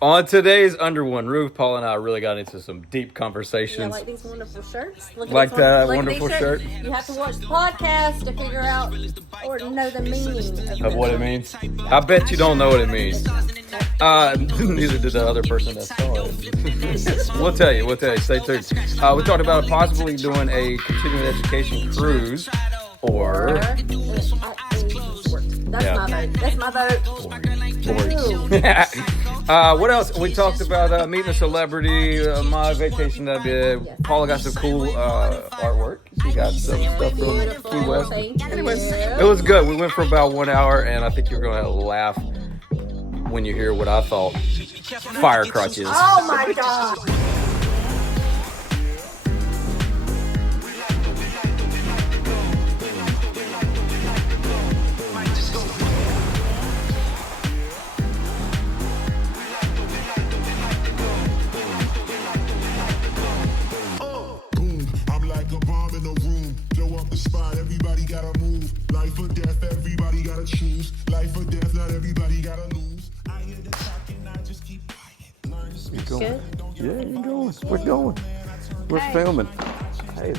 On today's Under One Roof, Paul and I really got into some deep conversations. Yeah, like these wonderful shirts. Look at Like this that one. wonderful These shirt. You have to watch the podcast to figure out or know the meaning Of what it means. I bet you don't know what it means. Neither did the other person that saw it. We'll tell you. Stay tuned. We talked about possibly doing a continuing education cruise or That's my vote. what else? We talked about meeting a celebrity, my vacation that I did. Paula got some cool artwork. She got some stuff from Key West. Anyways, it was good. We went for about 1 hour, and I think you're going to laugh when you hear what I thought fire crotch is. Oh my God. Everybody gotta move. Life or death, everybody gotta choose. Life or death, not everybody gotta lose. I hear the talking, I just keep quiet. You going? Good? Yeah, you're going. We're going. We're filming. Hey,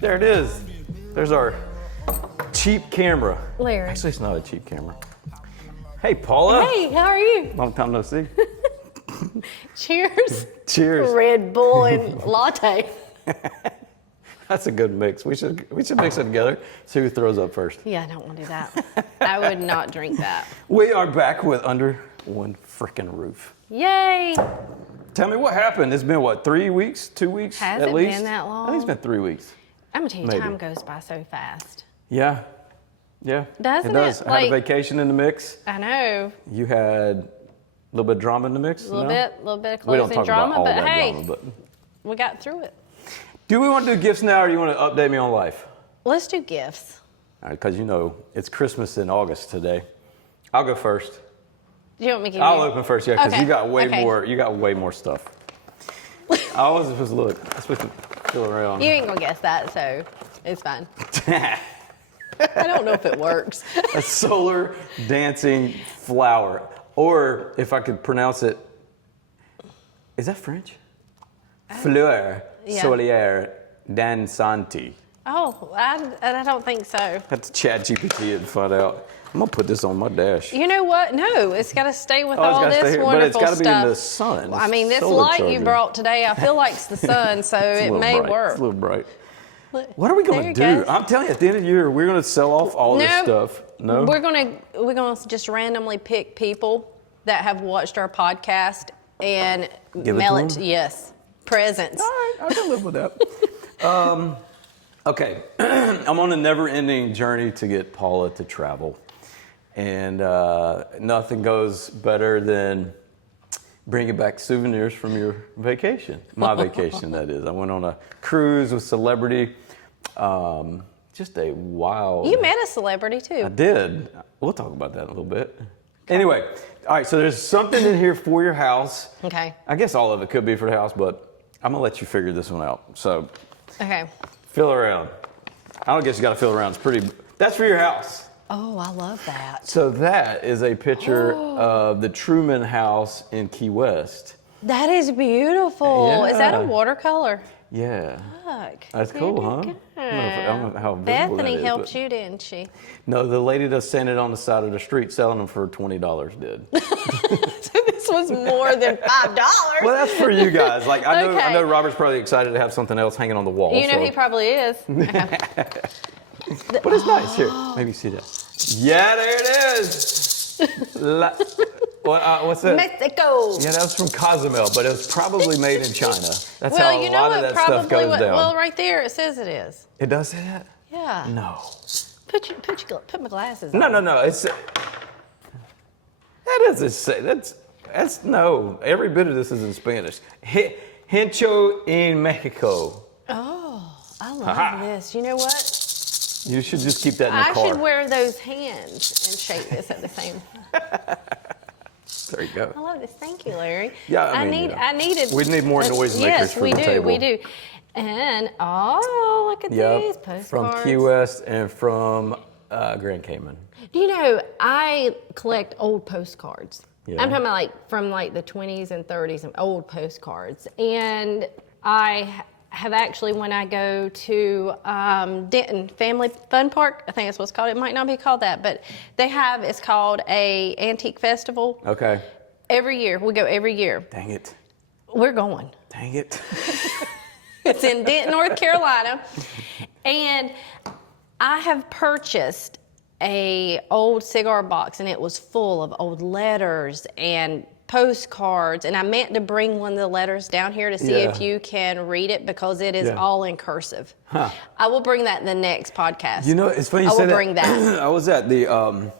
there it is. There's our cheap camera. Larry. Actually, it's not a cheap camera. Hey, Paula. Hey, how are you? Long time no see. Cheers. Cheers. Red Bull and latte. That's a good mix. We should mix it together. See who throws up first. Yeah, I don't want to do that. I would not drink that. We are back with Under One Frickin' Roof. Yay. Tell me what happened. It's been what, 3 weeks, 2 weeks Has at it least? been that long? I think it's been 3 weeks. I'm going to tell you, Maybe. time goes by so fast. Yeah. Doesn't it does. it? I had a Like- vacation in the mix. I know. You had a little bit of drama in the mix. A little bit of We don't closing talk drama, about all but that hey, drama, but we got through it. do we want to do gifts now, or do you want to update me on life? Let's do gifts. All right, because you know it's Christmas in August today. I'll go first. Do you want me to give I'll you? open first, yeah, because Okay, you got way okay. more. You got way more stuff. I always supposed to look. I'm supposed to feel around. You ain't going to guess that, so it's fine. I don't know if it works. A solar dancing flower, or if I could pronounce it, is that French? Fleur Yeah. solaire dansante. Oh, I don't think so. That's ChatGPT and find out. I'm gonna put this on my dash. You know what? No, it's got to stay with Oh, it's all gotta stay this here, wonderful but it's gotta stuff. be in the sun. I mean, this Solar light you charger. brought today, I feel like it's the sun, so It's a it little may bright. work. It's a little bright. Look, What are we there gonna you do? go. I'm telling you, at the end of the year, we're gonna sell off all this stuff. No, We're gonna just randomly pick people that have watched our podcast and Give it mail to it. them? Yes, presents. all right, I can live with that. Okay, I'm on a never-ending journey to get Paula to travel, and nothing goes better than bringing back souvenirs from your vacation. My vacation, that is. I went on a cruise with celebrity. Just a wild. You met a celebrity too. I did. We'll talk about that in a little bit. Anyway, all right. So there's something in here for your house. Okay. I guess all of it could be for the house, but I'm gonna let you figure this one out. So. Okay. Feel around. I don't guess you got to feel around. It's pretty. That's for your house. Oh, I love that. So that is a picture of the Truman House in Key West. That is beautiful. Is that a Yeah. watercolor? Yeah. Look. That's cool, huh? Good. I don't know how visible Bethany that is, helped but- you, didn't she? No, the lady that's standing on the side of the street selling them for $20 did. So this was more than $5. Well, that's for you guys. Like I know Okay. Robert's probably excited to have something else hanging on the wall. You know so. he probably is. Okay. But it's nice. Here, maybe see that. Yeah, there it is. What's that? Mexico. Yeah, that was from Cozumel, but it was probably made in China. That's Well, how a you know lot what? of that stuff Probably goes what. down. Well, right there it says it is. It does say that? Yeah. No. Put my glasses on. No. It's that doesn't say that's no. Every bit of this is in Spanish. Hincho in Mexico. Oh, I love Ha-ha. this. You know what? You should just keep that in the I car. should wear those hands and shake this at the same time. There you go. I love this. Thank you, Larry. Yeah, I mean, I needed. we need more noisemakers Yes, for we the do. table. We do. And oh, look at these Yep. postcards. From Key West and from Grand Cayman. You know, I collect old postcards. Yeah. I'm talking about like from like the 20s and 30s and old postcards. And I have actually, when I go to Denton Family Fun Park, I think that's what's called. It might not be called that, but it's called a antique festival. Okay. Every year, we go every year. Dang it. We're going. Dang it. It's in Denton, North Carolina. And I have purchased a old cigar box, and it was full of old letters and postcards, and I meant to bring one of the letters down here to see if you can read it, because it is all in cursive. Huh. I will bring that in the next podcast. You know, it's funny you I say will that. bring that. I was at the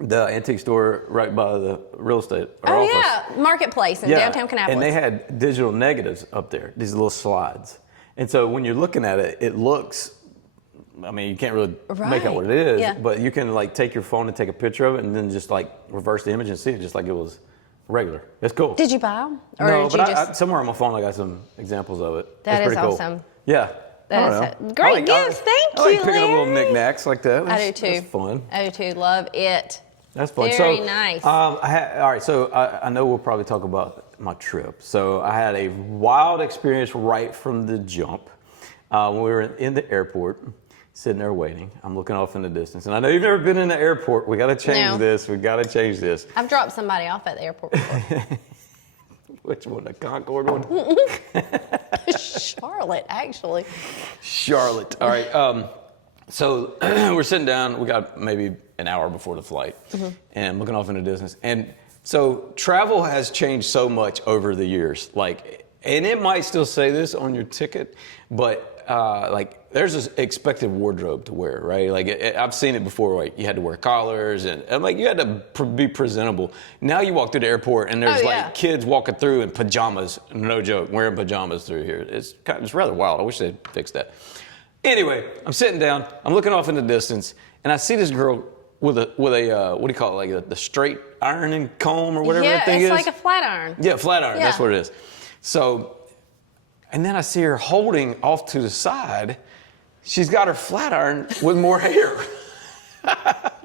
antique store right by the real estate office. Yeah, Marketplace in downtown Kannapolis. And they had digital negatives up there, these little slides. And so when you're looking at it, it looks, I mean, you can't really make out what it is, but you can like take your phone and take a picture of it and then just like reverse the image and see it just like it was regular. It's cool. Did you buy them? Or No, did but you I, somewhere on my phone I got some examples of it. That it's is pretty awesome. Cool. Yeah. That is great gifts. Thank you, I like picking up Larry. little knickknacks like that. I do too. That's fun. I do too. Love it. That's fun. Very nice. All right, so I know we'll probably talk about my trip. So I had a wild experience right from the jump. When we were in the airport, sitting there waiting. I'm looking off in the distance. And I know you've never been in the airport. We got to change this. We got to change this. I've dropped somebody off at the airport before. Which one? The Concorde one? Charlotte, actually. Charlotte. All right. So we're sitting down. We got maybe an hour before the flight, and looking off in the distance. And so travel has changed so much over the years. Like, and it might still say this on your ticket, but like there's this expected wardrobe to wear, right? Like I've seen it before. Like you had to wear collars, and like you had to be presentable. Now you walk through the airport, and there's like kids walking through in pajamas. No joke, wearing pajamas through here. It's rather wild. I wish they'd fix that. Anyway, I'm sitting down. I'm looking off in the distance, and I see this girl with a what do you call it? Like the straight ironing comb or whatever that thing is. Yeah, it's like a flat iron. Yeah, flat iron. Yeah. That's what it is. So, and then I see her holding off to the side. She's got her flat iron with more hair.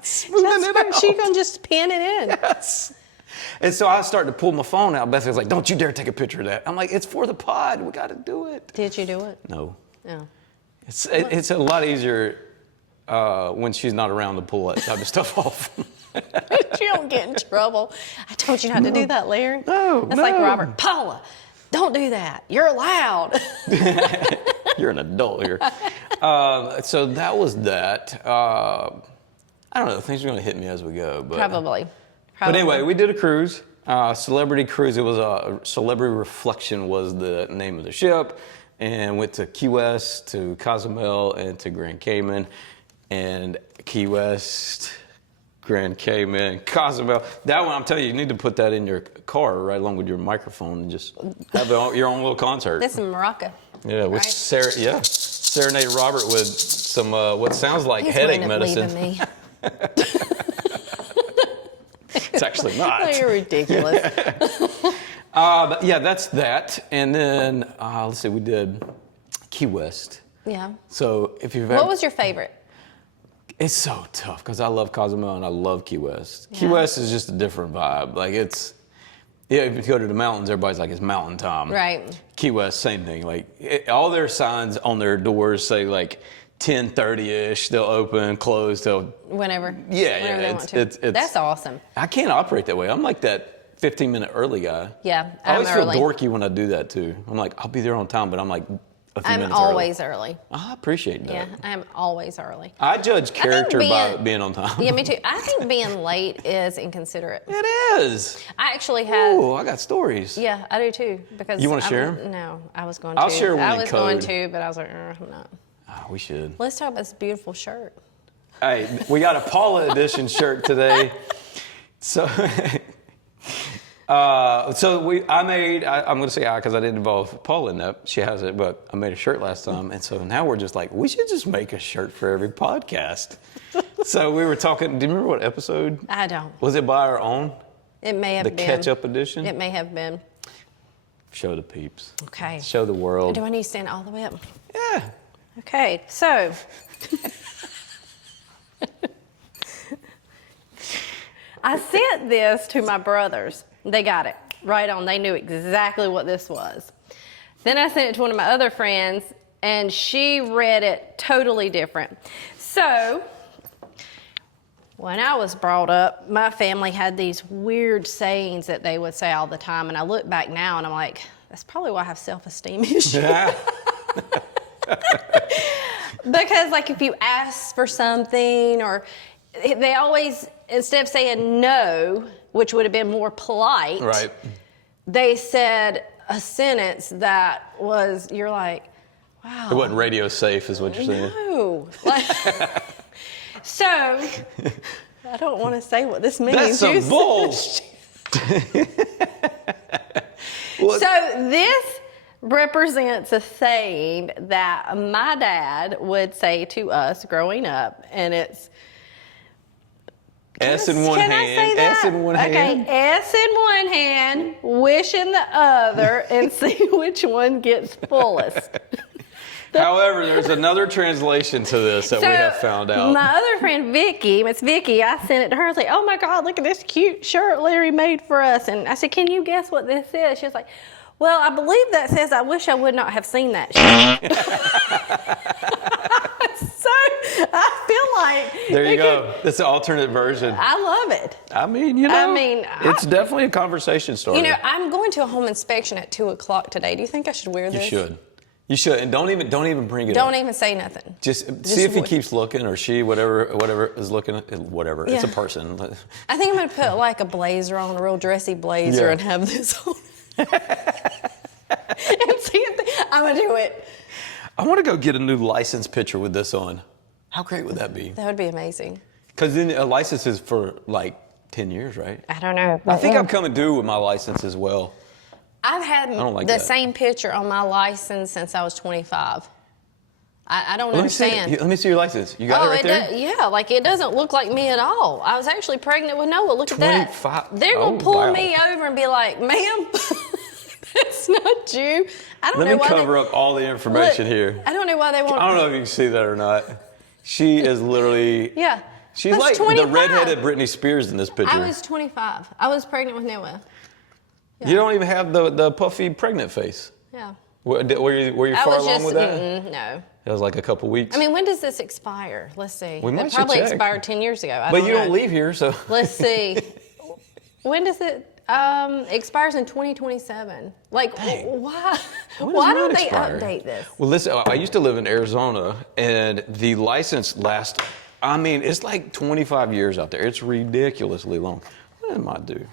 She's gonna just pin it in. Yes. And so I started to pull my phone out. Beth was like, "Don't you dare take a picture of that." I'm like, "It's for the pod. We got to do it." Did you do it? No. No. It's a lot easier when she's not around to pull that type of stuff off. You don't get in trouble. I told you not to do that, Larry. No, That's like Robert. Paula, don't do that. You're allowed. You're an adult here. So that was that. I don't know. Things are going to hit me as we go. But, Probably. But anyway, we did a cruise. Celebrity cruise. It was a Celebrity Reflection was the name of the ship. And went to Key West, to Cozumel, and to Grand Cayman. And Key West, Grand Cayman, Cozumel. That one, I'm telling you, you need to put that in your car right along with your microphone and just have your own little concert. This is Morocco. Yeah, with right? Serenade Robert with some what sounds like He's headache gonna end up medicine. leaving me. It's actually not. Oh, you're ridiculous. But yeah, that's that. And then let's see, we did Key West. Yeah. So if you've What was your favorite? It's so tough because I love Cozumel and I love Key West. Yeah. Key West is just a different vibe. Like if you go to the mountains, everybody's like, it's mountain time. Right. Key West, same thing. Like all their signs on their doors say like 10:30ish, they'll open, close till. Whenever. Yeah, Whenever they want to. it's That's awesome. I can't operate that way. I'm like that 15-minute early guy. Yeah, I always I'm early. feel dorky when I do that too. I'm like, I'll be there on time, but I'm like a few I'm minutes always early. I appreciate that. Yeah, I'm always early. I judge character by being- being on time. Yeah, me too. I think being late is inconsiderate. It is. I actually had. Oh, I got stories. Yeah, I do too. Because You wanna share? No, I was going to. I'll share one I in was going code. to, but I was like, I'm not. Oh, we should. Let's talk about this beautiful shirt. Hey, we got a Paula edition shirt today. So, I'm going to say I because I didn't involve Paula in that. She has it, but I made a shirt last time. And so now we're just like, we should just make a shirt for every podcast. So we were talking, do you remember what episode? I don't. Was it by our own? It may have The been. Ketchup edition? It may have been. Show the peeps. Okay. Show the world. Do I need to stand all the way up? Yeah. Okay, so. I sent this to my brothers. They got it right on. They knew exactly what this was. Then I sent it to one of my other friends, and she read it totally different. So, when I was brought up, my family had these weird sayings that they would say all the time, and I look back now and I'm like, that's probably why I have self-esteem issues. Yeah. Because like if you ask for something, or they always, instead of saying no, which would have been more polite, Right. they said a sentence that was, you're like, wow. It wasn't radio safe, is what you're saying. No. Like, so, I don't want to say what this means. That's some bulls. So this represents a saying that my dad would say to us growing up, and it's S in one can hand. I say that? S in one hand. Okay, S in one hand, wish in the other, and see which one gets fullest. However, there's another translation to this that we have found out. My other friend Vicky, Miss Vicky, I sent it to her. I was like, "Oh my God, look at this cute shirt Larry made for us." And I said, "Can you guess what this is?" She was like, "Well, I believe that says I wish I would not have seen that shirt." So I feel like There you go. That's an alternate version. I love it. I mean, you know, it's definitely a conversation starter. You know, I'm going to a home inspection at 2:00 today. Do you think I should wear this? You should. You should, and don't even bring it up. Don't even say nothing. Just see if he keeps looking, or she, whatever is looking, whatever. It's a person. I think I'm going to put like a blazer on, a real dressy blazer, and have this on. And see if I'm going to do it. I want to go get a new license picture with this on. How great would that be? That would be amazing. Because then a license is for like 10 years, right? I don't know. I think I'm coming due with my license as well. I've had the same picture on my license since I was 25. I don't understand. Let me see your license. You got it right there? Yeah, like it doesn't look like me at all. I was actually pregnant with Noah. Look at that. 25. They're going to pull me over and be like, "Ma'am, that's not you." I don't know Let why me cover up all the information here. I don't know why they want. I don't know if you can see that or not. She is literally. Yeah. She's like 25. the redheaded Britney Spears in this picture. I was 25. I was pregnant with Noah. Yeah. You don't even have the puffy pregnant face. Yeah. Were you far along with that? No. It was like a couple weeks. I mean, when does this expire? Let's see. We might It probably check. expired 10 years ago. But you don't leave here, so. Let's see. When does it expires in 2027? Like, why? Why don't they update this? Well, listen, I used to live in Arizona, and the license lasts, I mean, it's like 25 years out there. It's ridiculously long. What am I do?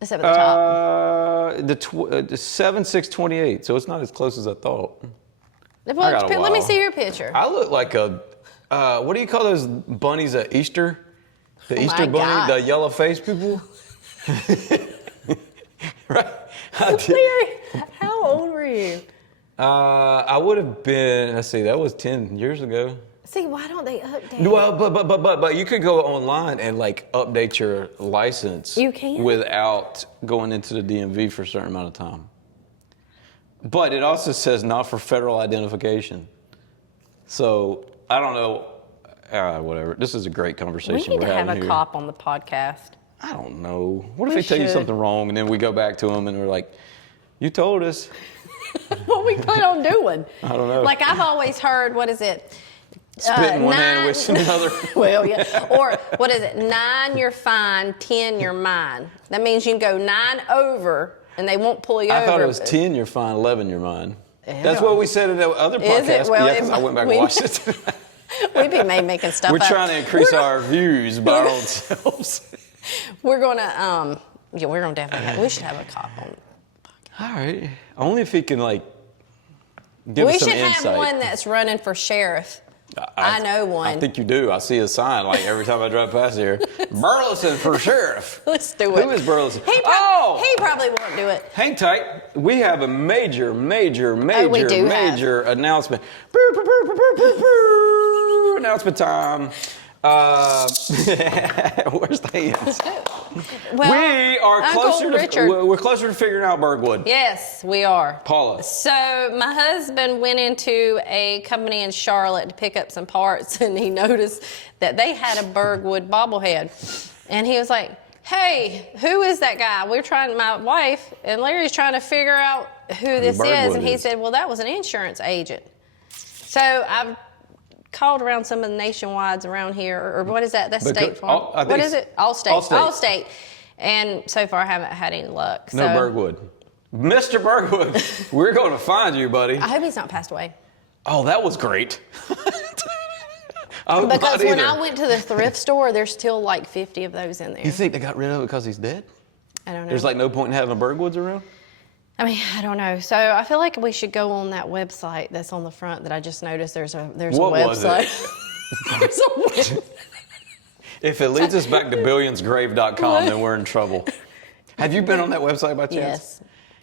It's up at the top. The 7/6/28, so it's not as close as I thought. Well, let me see your picture. I look like a, what do you call those bunnies at Easter? The Easter bunny, God. the yellow face people? Right? Larry, how old were you? I would have been, let's see, that was 10 years ago. See, why don't they update? Well, but you could go online and like update your license. You can? Without going into the DMV for a certain amount of time. But it also says not for federal identification. So I don't know. Whatever. This is a great conversation. We need to have a here. cop on the podcast. I don't know. What if We they tell you should. something wrong and then we go back to them and we're like, "You told us." What we plan on doing? I don't know. Like I've always heard, what is it? Spit in one hand, wish in another. Well, yeah. Or what is it? 9, you're fine. 10, you're mine. That means you can go 9 over, and they won't pull you over. I thought it was 10, you're fine. 11, you're mine. Ew. That's what we said in the other Is it? podcast. Well, yeah, because I went back and watched it. We'd be making stuff We're up. trying to increase our views by our own selves. We're gonna, we're gonna definitely. We should have a cop on. All right. Only if he can like give us some insight. We should have one that's running for sheriff. I know one. I think you do. I see a sign like every time I drive past here. Burleson for sheriff. Let's do it. Who is Burleson? He probably won't do it. Hang tight. We have a major announcement. Announcement time. Where's the hands? Well, We are Uncle Richard. we're closer to figuring out Bergwood. Yes, we are. Paula. So my husband went into a company in Charlotte to pick up some parts, and he noticed that they had a Bergwood bobblehead. And he was like, hey, who is that guy? My wife and Larry's trying to figure out who this is. And he said, well, that was an insurance agent. So I've called around some of the nationwides around here, or what is that? That's State Farm. What is it? Allstate. Allstate. And so far I haven't had any luck. No Bergwood. Mr. Bergwood, we're going to find you, buddy. I hope he's not passed away. Oh, that was great. Because when I went to the thrift store, there's still like 50 of those in there. You think they got rid of it because he's dead? I don't know. There's like no point in having a Bergwoods around? I mean, I don't know. So I feel like we should go on that website that's on the front that I just noticed. There's a website. What was it? There's a website. If it leads us back to billionsgrave.com, then we're in trouble. Have you been on that website by chance? Yes.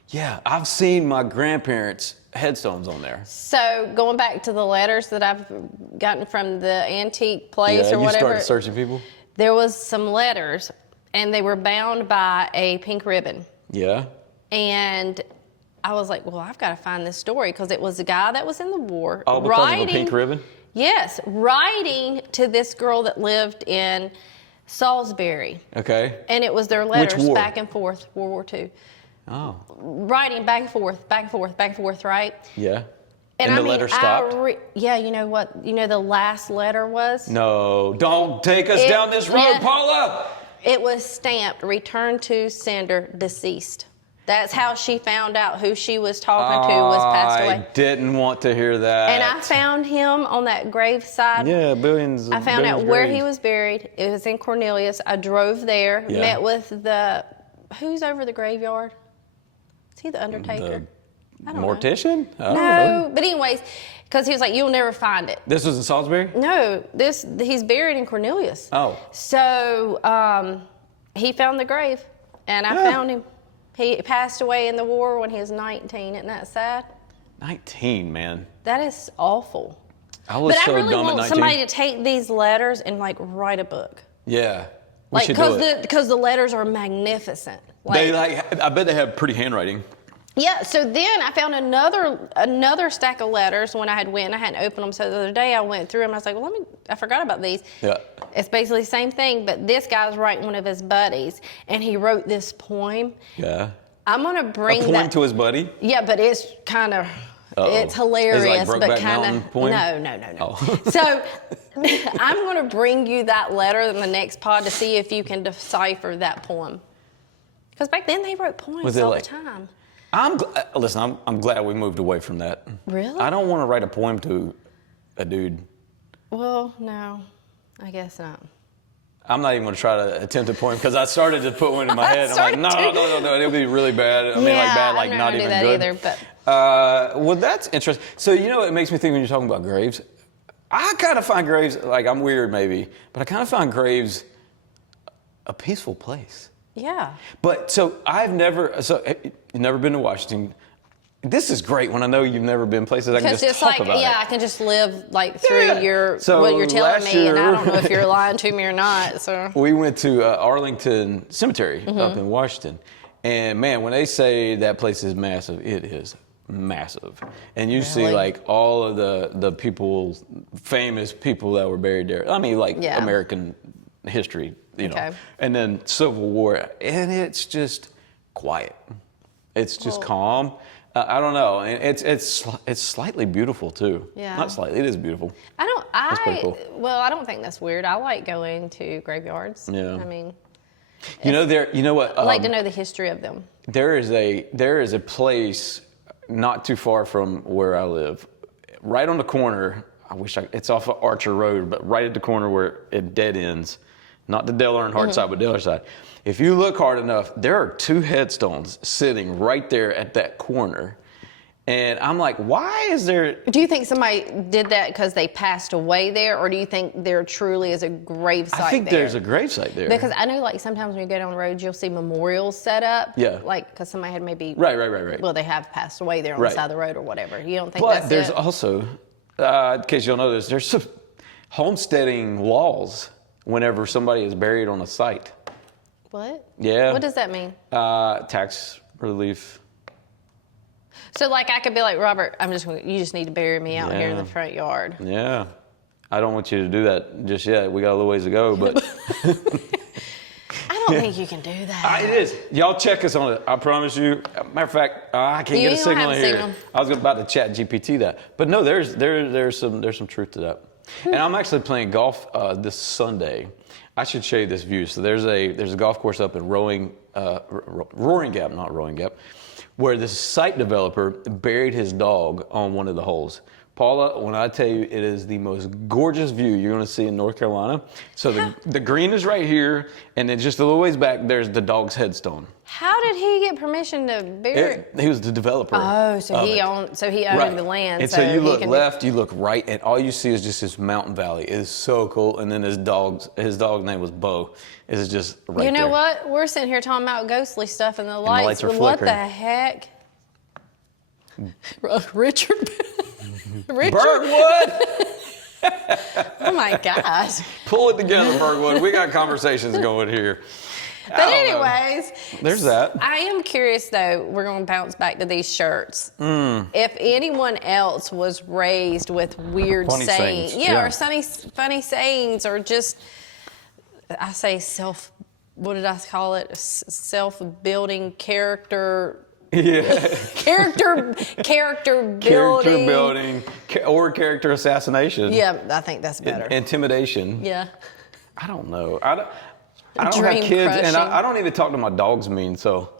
Yeah, I've seen my grandparents' headstones on there. So going back to the letters that I've gotten from the antique place or whatever. You started searching people? There was some letters, and they were bound by a pink ribbon. Yeah. And I was like, well, I've got to find this story because it was a guy that was in the war. Oh, because of a pink ribbon? Yes, writing to this girl that lived in Salisbury. Okay. And it was their letters Which war? back and forth, World War II. Oh. Writing back and forth, back and forth, back and forth, right? Yeah. And the letter stopped? Yeah, you know what? You know the last letter was? No, don't take us down this road, Paula! It was stamped, return to sender, deceased. That's how she found out who she was talking to was passed away. I didn't want to hear that. And I found him on that graveside. Yeah, billions. I found out where he was buried. It was in Cornelius. I drove there, met with who's over the graveyard? Is he the undertaker? I don't mortician? know. No, but anyways, because he was like, you'll never find it. This was in Salisbury? No, he's buried in Cornelius. Oh. So he found the grave, and I found him. He passed away in the war when he was 19. Isn't that sad? 19, man. That is awful. I was so really dumb at 19. want somebody to take these letters and like write a book. Yeah. Like, because the letters are magnificent. I bet they have pretty handwriting. Yeah, so then I found another stack of letters when I hadn't opened them. So the other day I went through them. I was like, well, I forgot about these. Yeah. It's basically the same thing, but this guy's writing one of his buddies, and he wrote this poem. Yeah. I'm going to bring a poem to his buddy? Yeah, but it's kind of, it's hilarious, like but kind of, no. Oh. So I'm going to bring you that letter in the next pod to see if you can decipher that poem. Because back then they wrote poems all the time. Listen, I'm glad we moved away from that. Really? I don't want to write a poem to a dude. Well, no, I guess not. I'm not even going to try to attempt a poem because I started to put one in my head. I'm like, no, it'll be really bad. I mean, like bad, like not even good. Either, but. Well, that's interesting. So, you know, it makes me think when you're talking about graves. I kind of find graves, like I'm weird maybe, but I kind of find graves a peaceful place. Yeah. But so you've never been to Washington. This is great when I know you've never been places I can just talk about it. I can just live like through what you're telling me, and I don't know if you're lying to me or not. So we went to Arlington Cemetery up in Washington, and man, when they say that place is massive, it is massive. And you see like all of the people, famous people that were buried there. I mean, like American history. You know, and then Civil War, and it's just quiet. It's just calm. I don't know. It's slightly beautiful too. Yeah. Not slightly. It is beautiful. That's pretty cool. Well, I don't think that's weird. I like going to graveyards. Yeah. I mean, you know what? I like to know the history of them. There is a place not too far from where I live, right on the corner. It's off of Archer Road, but right at the corner where it dead ends. Not the Dale Earnhardt side, but the other side. If you look hard enough, there are 2 headstones sitting right there at that corner. And I'm like, why is there... Do you think somebody did that because they passed away there, or do you think there truly is a gravesite there? I think there's a gravesite there. Because I know, like, sometimes when you go down the road, you'll see memorials set up. Yeah. Like, because somebody had maybe... Right. Well, they have passed away there on the side of the road or whatever. You don't think but that's there's it? also, in case you don't know this, there's some homesteading laws whenever somebody is buried on a site. What? Yeah. What does that mean? Tax relief. So, like, I could be like, Robert, you just need to bury me out here in the front yard. Yeah. I don't want you to do that just yet. We got a little ways to go, but... I don't think you can do that. It is. Y'all check us on it. I promise you. Matter of fact, I can't You get a don't signal have a here. signal. I was about to chat GPT that, but no, there's some truth to that. And I'm actually playing golf this Sunday. I should show you this view. So there's a golf course up in Roaring Gap, not Rowing Gap, where this site developer buried his dog on one of the holes. Paula, when I tell you it is the most gorgeous view you're going to see in North Carolina. So the green is right here, and then just a little ways back, there's the dog's headstone. How did he get permission to bury? He was the developer. Oh, so of he it. owned Right. the land. And so you he look can left, you look right, and all you see is just this mountain valley. It is so cool. And then his dog's name was Bo. It's just right You know there. what? We're sitting here talking about ghostly stuff, and the lights are What the flickering. heck? Richard. Birdwood! Oh my gosh. Pull it together, Birdwood. We got conversations going here. But I don't know. anyways, There's that. I am curious though. We're going to bounce back to these shirts. Mm. If anyone else was raised with weird Funny sayings, sayings, yeah, yeah. or funny sayings, or just what did I call it? Self-building character. Yeah. Character building. Character building or character assassination. Yeah, I think that's better. Intimidation. Yeah. I don't know. I don't have Dream kids, and crushing. I don't even talk to my dogs mean, so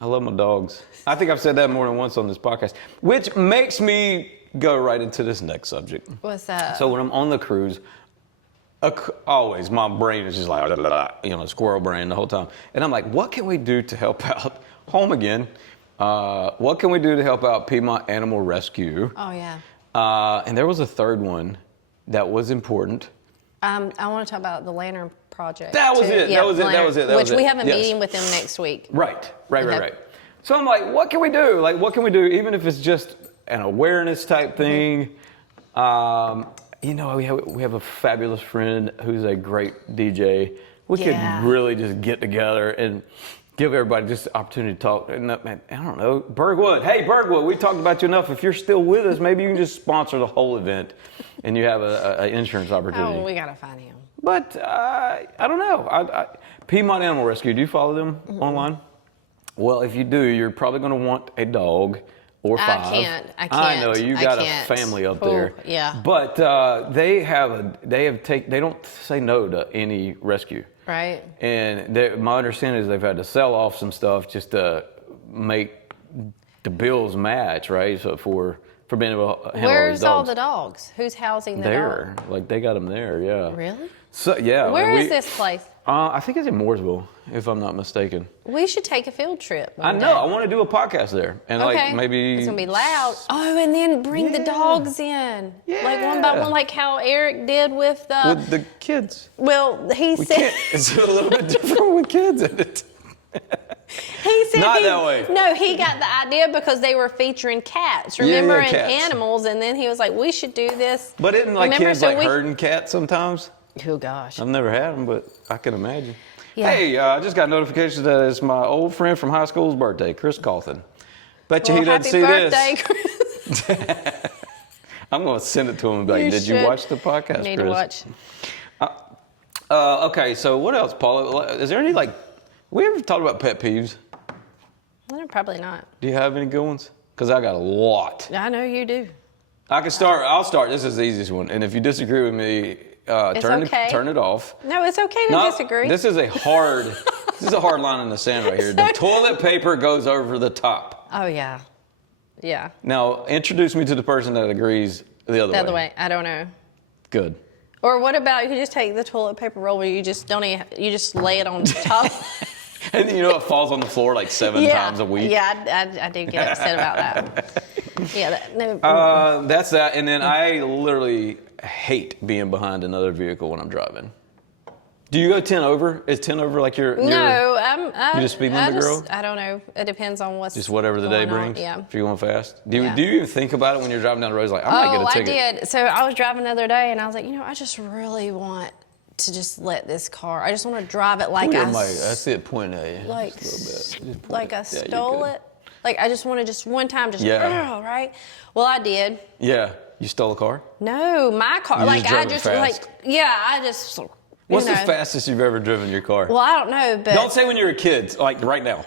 I love my dogs. I think I've said that more than once on this podcast, which makes me go right into this next subject. What's that? So when I'm on the cruise, always my brain is just like, squirrel brain the whole time. And I'm like, what can we do to help out home again? What can we do to help out Piedmont Animal Rescue? Oh, yeah. And there was a third one that was important. I want to talk about the Lantern Project. That was too. it. Yeah, That was it. That was it. That which was it. we have a Yes. meeting with them next week. Right. Okay. So I'm like, what can we do? Like, what can we do? Even if it's just an awareness type thing. We have a fabulous friend who's a great DJ. We Yeah. could really just get together and give everybody just the opportunity to talk. And man, I don't know, Bergwood. Hey, Bergwood, we talked about you enough. If you're still with us, maybe you can just sponsor the whole event, and you have an insurance opportunity. Oh, we gotta find him. But I don't know. Piedmont Animal Rescue, do you follow them online? Well, if you do, you're probably going to want a dog or 5. I can't. I know you got a can't. family up Oh, there. yeah. But they don't say no to any rescue. Right. And my understanding is they've had to sell off some stuff just to make the bills match, right? So for being able to handle Where's all all these the dogs. dogs? Who's housing the There, dogs? like they got them there, yeah. Really? So yeah. Where is this place? I think it's in Mooresville, if I'm not mistaken. We should take a field trip. I know. I want to do a podcast there, and Okay. like maybe It's gonna be loud. Oh, and then bring the dogs in, like one by Yeah. one, like how Eric did with the. with the kids. Well, he We said. can't. It's a little bit different with kids in it. He said Not that way. No, he got the idea because they were featuring cats, remember, and cats. animals, and then he was like, "We should do this." But isn't like Remember, kids so like we- herding cats sometimes? Oh gosh. I've never had them, but I can imagine. Yeah. Hey, I just got notification that it's my old friend from high school's birthday, Chris Calton. Bet you Well, he doesn't happy see birthday, this. Chris. I'm going to send it to him and be like, did you should. watch the podcast, Need Chris? to watch. Okay, so what else, Paula? Is there any, we ever talked about pet peeves? No, probably not. Do you have any good ones? Because I got a lot. I know you do. I'll start. This is the easiest one. And if you disagree with me, turn it off. No, it's okay to No, disagree. This is a hard line in the sand right here. The toilet paper goes over the top. Oh yeah, yeah. Now, introduce me to the person that agrees the other way. The other way. I don't know. Good. Or what about you just take the toilet paper roll where you just you just lay it on top? And it falls on the floor like 7 times a week. Yeah, I do get upset about that. Yeah, That's that. And then I literally hate being behind another vehicle when I'm driving. Do you go 10 over? Is 10 over like your... No, You just speed limit girl? I don't know. It depends on what's Just whatever the day going on. brings? Yeah. If you're going fast? Do Yeah. you even think about it when you're driving down the road? It's like, I might get a ticket. I did. So I was driving the other day, and I was like, I just really want to just let this car. I just want to drive it like I see it pointing at you. like Just a little bit. like I Yeah, you're stole good. it. Like I just want to just one time just Yeah. right. Well, I did. Yeah. You stole a car? No, my car. You like just I drove it just fast? I just What's you the know. fastest you've ever driven your car? Well, I don't know, but Don't say when you were a kid, like right now.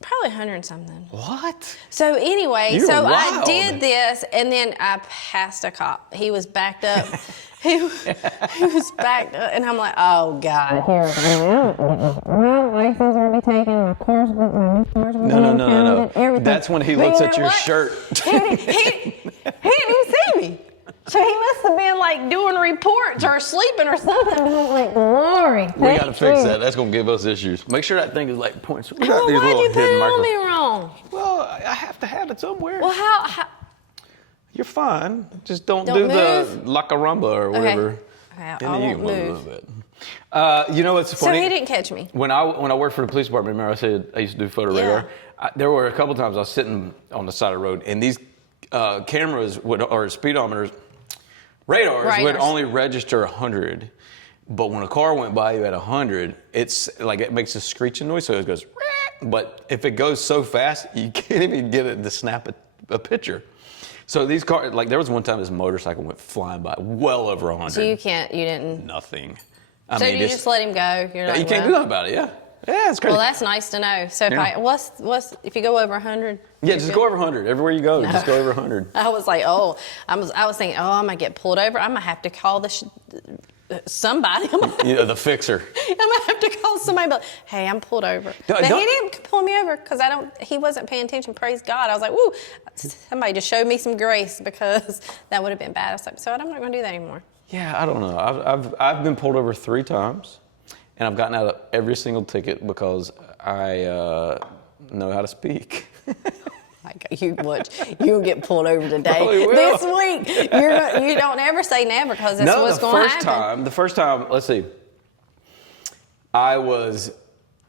probably 100 and something. What? So anyway, You're I wild. did this, and then I passed a cop. He was backed up. he was backed up, and I'm like, oh God. My license will be taken, my car's my new car's will be No. everything. That's when he But looks you at know your what? shirt. He didn't even see me. So he must have been like doing reports or sleeping or something. I'm like, glory. We got to fix that. That's going to give us issues. Make sure that thing is like points. We got Well, these why'd little you put hidden it on me microphones. wrong? Well, I have to have it somewhere. Well, how You're fine. Just don't Don't do move? the La Caramba or whatever. Okay, And I then you won't can move a move. little bit. You know what's So funny? he didn't catch me. When I worked for the police department, remember I said I used to do photo radar? There were a couple times I was sitting on the side of the road, and these cameras or speedometers, radars would only register 100. But when a car went by you at 100, it's like it makes a screeching noise, so it goes. But if it goes so fast, you can't even get it to snap a picture. So these cars, like there was one time this motorcycle went flying by, well over 100. So you didn't. Nothing. So you just let him go? You're like, you can't do nothing about it. Yeah, it's crazy. Well, that's nice to know. So if Yeah. what's if you go over 100? Yeah, just go over 100. Everywhere you go, just go over 100. I was like, I was thinking, I might get pulled over. I might have to call somebody. The fixer. I might have to call somebody. But hey, I'm pulled over. But he didn't pull me over because he wasn't paying attention. Praise God. I was like, woo! Somebody just showed me some grace because that would have been bad. I was like, so I'm not going to do that anymore. Yeah, I don't know. I've been pulled over 3 times, and I've gotten out of every single ticket because I know how to speak. Like you'll get pulled over today. Probably will. This week. You don't ever say never because that's what's going to happen. The first time, let's see, I was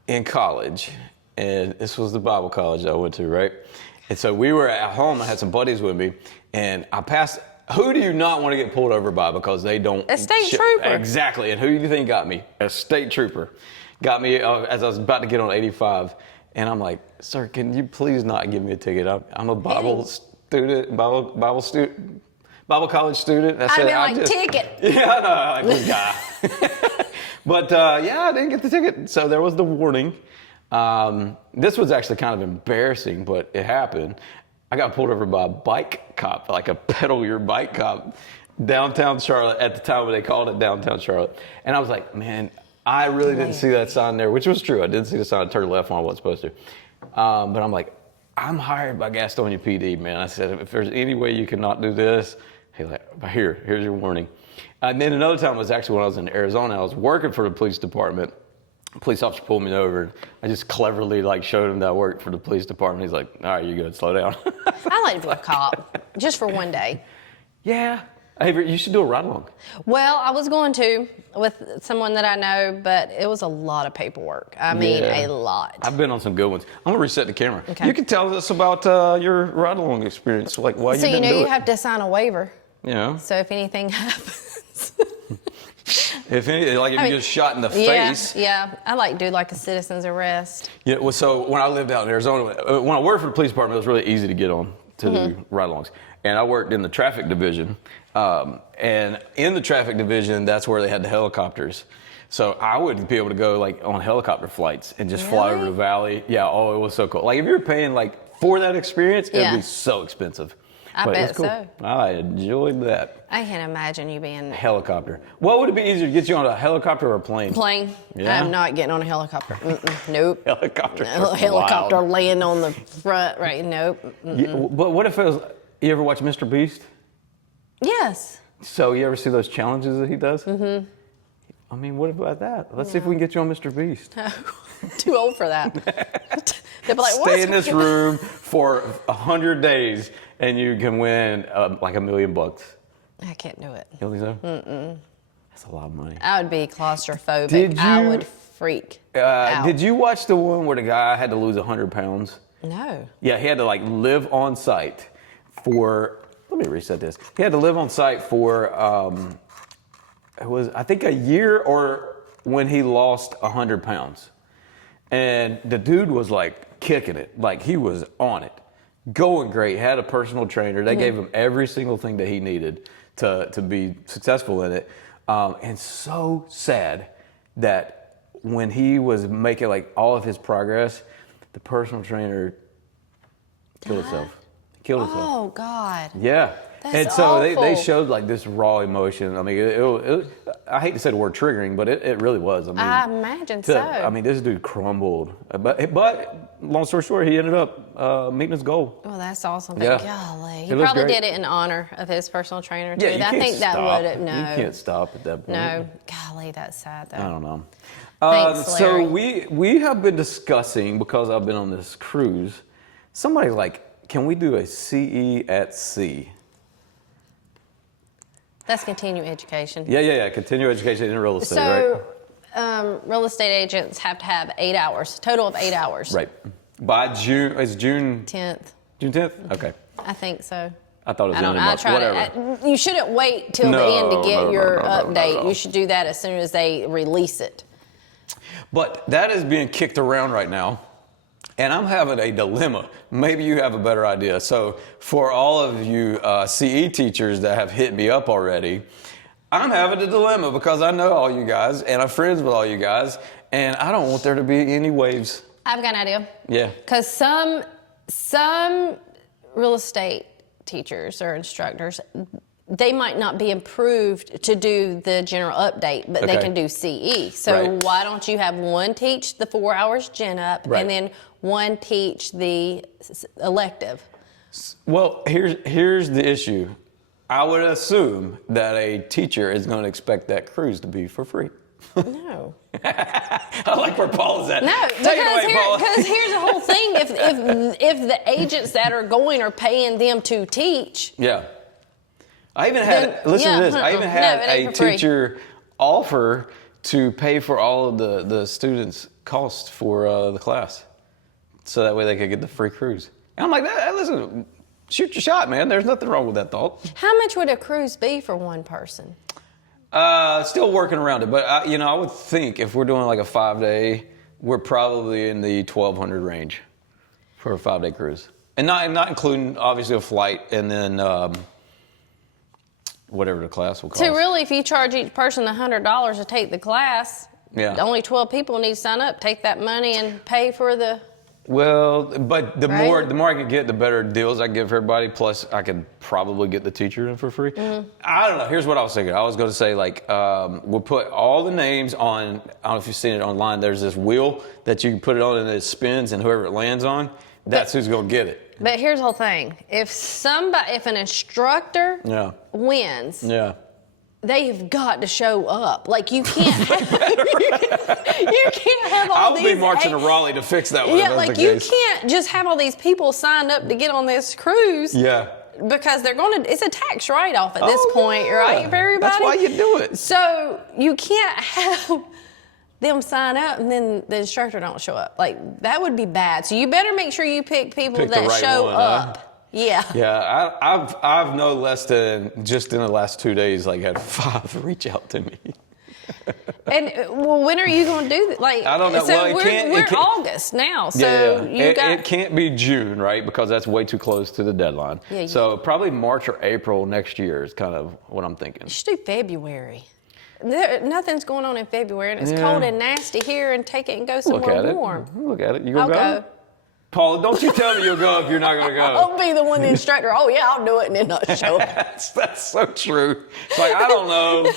in college, and this was the Bible college I went to, right? And so we were at home. I had some buddies with me, and I passed. Who do you not want to get pulled over by because they don't? A state trooper. Exactly. And who do you think got me? A state trooper. Got me as I was about to get on 85. And I'm like, sir, can you please not give me a ticket? I'm a Bible student, Bible college student. I'd be like, ticket. Yeah, I know, like this guy. But I didn't get the ticket. So there was the warning. This was actually kind of embarrassing, but it happened. I got pulled over by a bike cop, like a pedal your bike cop, downtown Charlotte at the time when they called it downtown Charlotte. And I was like, man, I really didn't see that sign there, which was true. I didn't see the sign. I turned left when I wasn't supposed to. But I'm like, I'm hired by Gastonia PD, man. I said, if there's any way you can not do this, he's like, here's your warning. And then another time was actually when I was in Arizona. I was working for the police department. A police officer pulled me over. I just cleverly showed him that I worked for the police department. He's like, all right, you're good. Slow down. I like to be a cop just for one day. Yeah. Hey, you should do a ride along. Well, I was going to with someone that I know, but it was a lot of paperwork. I mean, a lot. I've been on some good ones. I'm gonna reset the camera. Okay. You can tell us about your ride along experience, like why So you didn't do you it. have to sign a waiver. Yeah. So if anything happens. If you get shot in the face. Yeah. I like do like a citizen's arrest. Yeah. Well, so when I lived out in Arizona, when I worked for the police department, it was really easy to get on to do ride-alongs. And I worked in the traffic division. And in the traffic division, that's where they had the helicopters. So I would be able to go on helicopter flights and just fly over the valley. Yeah. Oh, it was so cool. Like if you're paying for that experience, it'd be so expensive. I But bet it's cool. so. I enjoyed that. I can imagine you being Helicopter. What would it be easier to get you on a helicopter or a plane? plane. Yeah? I'm not getting on a helicopter. Nope. Helicopter. Helicopter laying on the front, right? Nope. But what if it was, you ever watch Mr. Beast? Yes. So you ever see those challenges that he does? Mm-hmm. I mean, what about that? Let's see if we can get you on Mr. Beast. Too old for that. They'll be like, Stay in this room for 100 days and you can win like $1 million. I can't do it. You don't think so? Mm-mm. That's a lot of money. I would be claustrophobic. Did I you- would freak out. Did you watch the one where the guy had to lose 100 pounds? No. Yeah, he had to live on site for, let me reset this. He had to live on site for, it was, I think, a year or when he lost 100 pounds. And the dude was kicking it. He was on it. Going great. Had a personal trainer. They gave him every single thing that he needed to be successful in it. And so sad that when he was making like all of his progress, the personal trainer killed himself. Oh God. Yeah. That's and so they awful. showed like this raw emotion. I mean, I hate to say the word triggering, but it really was. I mean, I imagine so. I mean, this dude crumbled. But long story short, he ended up meeting his goal. Well, that's awesome. Yeah. But golly, It he looks probably great. did it in honor of his personal trainer too. Yeah, you I can't think that stop. would have no. You can't stop at that point. No, golly, that's sad though. I don't know. Thanks, So Larry. we have been discussing, because I've been on this cruise, somebody's like, can we do a CEatSea? That's continuing education. Yeah. Continuing education in real estate, right? So, real estate agents have to have 8 hours, total of 8 hours. Right. By June, it's June 10th, June 10th? Okay. I think so. I thought it was I the don't end know. of I March. tried Whatever. it. You shouldn't wait till the end to get your update. no. You should do that as soon as they release it. But that is being kicked around right now. And I'm having a dilemma. Maybe you have a better idea. So for all of you CE teachers that have hit me up already, I'm having a dilemma because I know all you guys and I'm friends with all you guys, and I don't want there to be any waves. I've got an idea. Yeah. Because some real estate teachers or instructors, they might not be approved to do the general update, but they Okay. can do CE. So Right. why don't you have one teach the 4 hours gen up Right. and then one teach the elective? Well, here's the issue. I would assume that a teacher is going to expect that cruise to be for free. No. I like where Paula's at. No, Take it away, Paula. because here's the whole thing. If the agents that are going are paying them to teach, Yeah. I even had, Then- listen yeah, to this, I even no, had it ain't a for free. teacher offer to pay for all of the students' costs for the class. So that way they could get the free cruise. And I'm like, listen, shoot your shot, man. There's nothing wrong with that thought. how much would a cruise be for one person? Still working around it, but I would think if we're doing like a 5-day, we're probably in the 1,200 range for a 5-day cruise, and not including obviously a flight and then whatever the class will cost. So really, if you charge each person $100 to take the class, Yeah. only 12 people need to sign up. Take that money and pay for the. Well, but the Right? more I can get, the better deals I give for everybody. Plus, I could probably get the teacher in for free. Mm-hmm. I don't know. Here's what I was thinking. I was going to say, like, we'll put all the names on. I don't know if you've seen it online. There's this wheel that you can put it on and it spins, and whoever it lands on, that's who's going to get it. But here's the whole thing: if an instructor Yeah. wins, Yeah. they've got to show up. Like you can't have, you can't have all I'll these. be marching to Raleigh to fix that one. Yeah, if that's like the you case. can't just have all these people signed up to get on this cruise. Yeah. Because they're going to, it's a tax write-off at this Oh, point, yeah. right, for everybody? That's why you do it. So you can't have them sign up and then the instructor don't show up. Like, that would be bad. So you better make sure you pick people Pick the that right show one, huh? up. Yeah. Yeah, I've no less than just in the last 2 days, like had 5 reach out to me. And, well, when are you going to do that? Like, I don't know. So Well, it we're can't- August now. So It can't be June, right? Because that's way too close to the deadline. Yeah, So probably March or April next year is kind of what I'm thinking. you should do February. Nothing's going on in February, and it's Yeah. cold and nasty here, and take it and go Look somewhere at it. warm. Look at it. You I'll gonna go. Paula, don't you tell me you'll go if you're not going to go. I'll be the one, the instructor. Oh, yeah, I'll do it, and then not show up. That's so true. It's like, I don't know.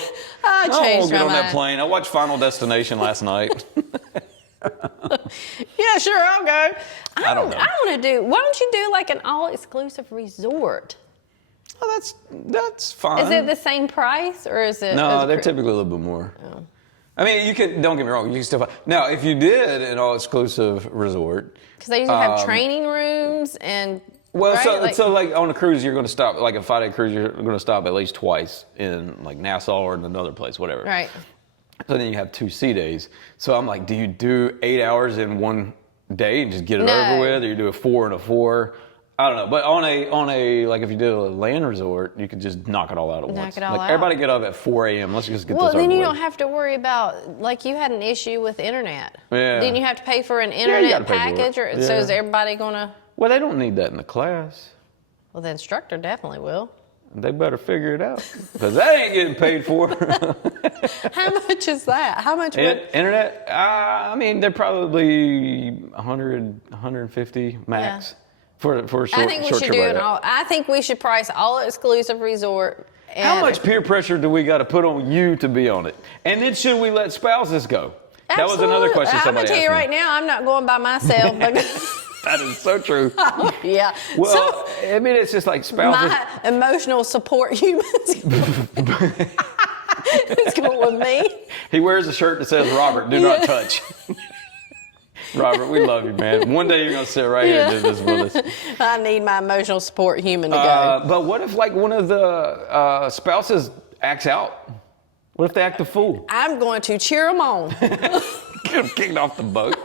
I I won't changed get my on that mind. plane. I watched Final Destination last night. Yeah, sure, I'll go. I don't know. I want to do. Why don't you do like an all-exclusive resort? Oh, that's fine. Is it the same price, or is it? No, is they're it- typically a little bit more. I mean, you can, don't get me wrong, you can still find. Now, if you did an all-exclusive resort. Because they usually have training rooms and. Well, right? so like on a cruise, you're going to stop, like a 5-day cruise, you're going to stop at least twice in like Nassau or in another place, whatever. Right. So then you have 2 sea days. So I'm like, do you do 8 hours in one day and just get it No. over with? Or you do a 4 and a 4? I don't know. But on a like if you did a land resort, you could just knock it all out at once. Knock it all like out. everybody get up at 4 a.m. Let's just get Well, this over then you with. don't have to worry about, like, you had an issue with internet. Yeah. Didn't you have to pay for an you internet gotta pay for it. package? Or, Yeah. So is everybody going to. Well, they don't need that in the class. Well, the instructor definitely will. They better figure it out because that ain't getting paid for. How much is that? How much? Internet? I mean, they're probably 100, 150 max for a short. I think we should do an all. I think we should price all exclusive resort. How much peer pressure do we got to put on you to be on it? And then should we let spouses go? Absolutely. That was another question somebody asked me. I'm gonna tell you right now, I'm not going by myself. That is so true. Yeah. Well, So, I mean, it's just like spouses. my emotional support humans is going with me. He wears a shirt that says, Robert, do not touch. Robert, we love you, man. One day you're going to sit right here and do this with us. I need my emotional support human to go. But what if, like, one of the spouses acts out? What if they act a fool? I'm going to cheer them on. Get them kicked off the boat.